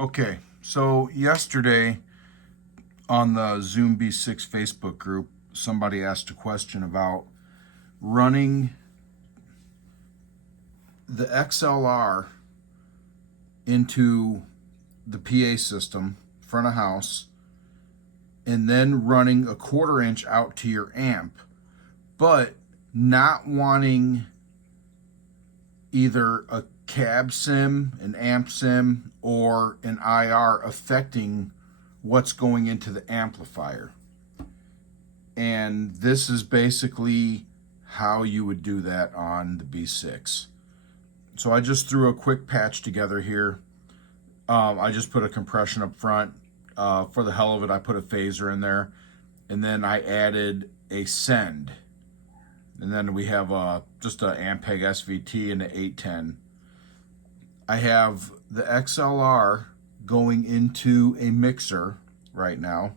Okay, so yesterday on the Zoom B6 Facebook group, somebody asked a question about running the XLR into the PA system, front of house, and then running a 1/4 inch out to your amp, but not wanting either a cab sim, an amp sim, or an IR affecting what's going into the amplifier. And this is basically how you would do that on the B6. So I just threw a quick patch together here. I just put a compression up front. For the hell of it, I put a phaser in there. And then I added a send. And then we have just an Ampeg SVT and an 810. I have the XLR going into a mixer right now.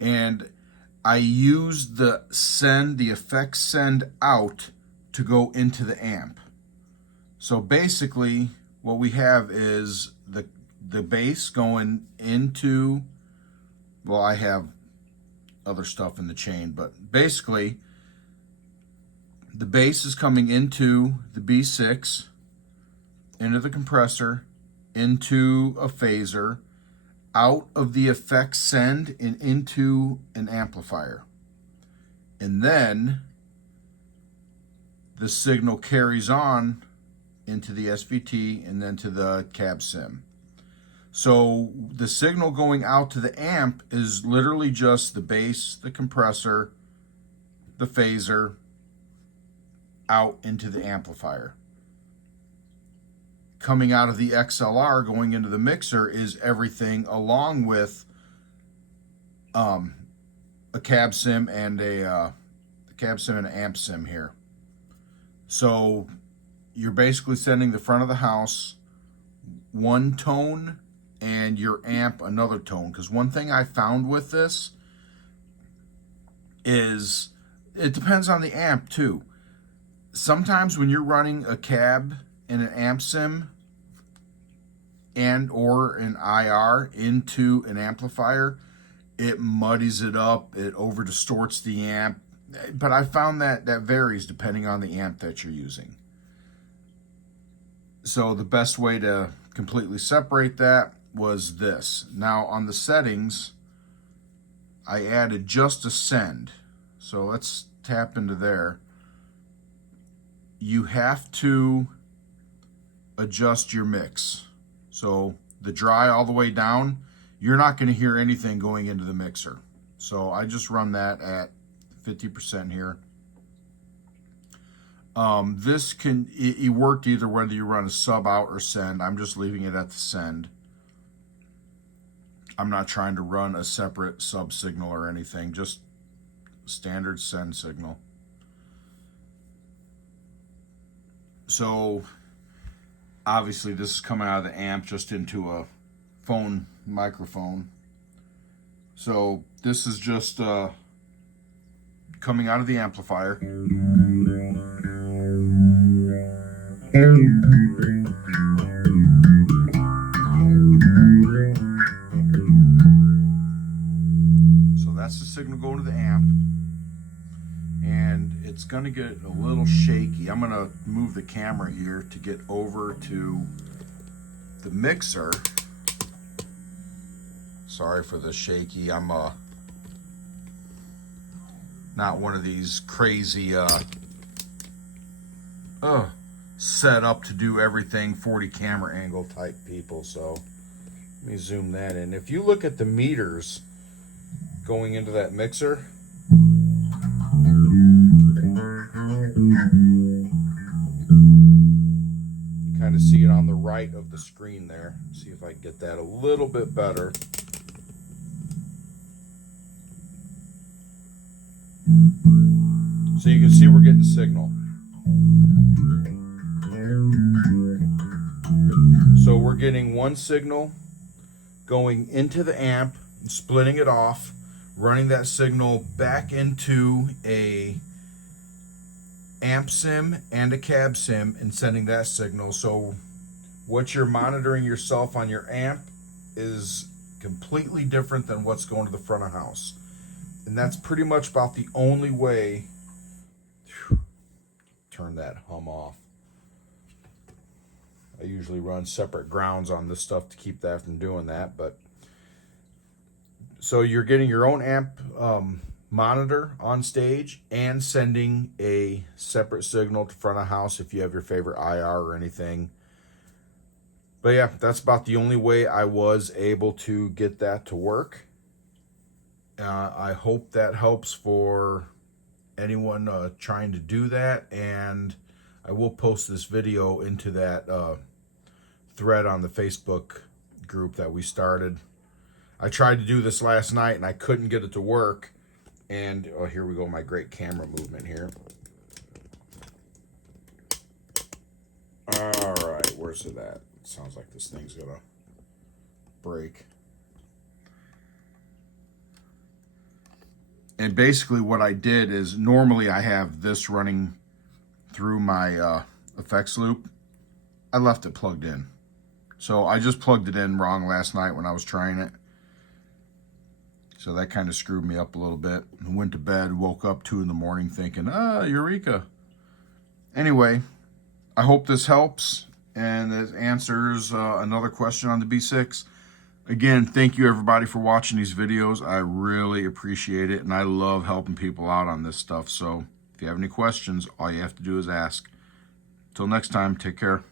And I used the send, the effects send out to go into the amp. So basically what we have is the bass going into, well, I have other stuff in the chain, but basically the bass is coming into the B6, into the compressor, into a phaser, out of the effects send and into an amplifier. And then the signal carries on into the SVT and then to the cab sim. So the signal going out to the amp is literally just the bass, the compressor, the phaser, out into the amplifier. Coming out of the XLR going into the mixer is everything along with a cab sim and an amp sim here. So you're basically sending the front of the house one tone and your amp another tone. Because one thing I found with this is it depends on the amp too. Sometimes when you're running a cab and an amp sim and or an IR into an amplifier, it muddies it up, it over distorts the amp. But I found that varies depending on the amp that you're using. So the best way to completely separate that was this. Now on the settings, I added just a send. So let's tap into there. You have to adjust your mix. So the dry all the way down, you're not going to hear anything going into the mixer. So I just run that at 50% here. This it worked either whether you run a sub out or send. I'm just leaving it at the send. I'm not trying to run a separate sub signal or anything, just standard send signal. So obviously this is coming out of the amp just into a phone microphone. So this is just coming out of the amplifier. So that's the signal going to the amp. And it's going to get a little shaky. I'm going to move the camera here to get over to the mixer. Sorry for the shaky. I'm not one of these crazy set up to do everything 40 camera angle type people. So let me zoom that in. If you look at the meters going into that mixer, you kind of see it on the right of the screen there. See if I can get that a little bit better. So you can see we're getting signal. So we're getting one signal going into the amp, splitting it off, running that signal back into a amp sim and a cab sim and sending that signal. So what you're monitoring yourself on your amp is completely different than what's going to the front of house. And that's pretty much about the only way. Turn that hum off. I usually run separate grounds on this stuff to keep that from doing that. But so you're getting your own amp monitor on stage and sending a separate signal to front of house if you have your favorite IR or anything. But yeah, that's about the only way I was able to get that to work. I hope that helps for anyone trying to do that, and I will post this video into that thread on the Facebook group that we started. I tried to do this last night and I couldn't get it to work, and oh, here we go, my great camera movement here. All right, where's it at? It sounds like this thing's gonna break. And basically what I did is, normally I have this running through my effects loop. I left it plugged in. So I just plugged it in wrong last night when I was trying it. So that kind of screwed me up a little bit. I went to bed, woke up 2 in the morning thinking, eureka. Anyway, I hope this helps and it answers another question on the B6. Again, thank you everybody for watching these videos. I really appreciate it, and I love helping people out on this stuff. So if you have any questions, all you have to do is ask. Till next time, take care.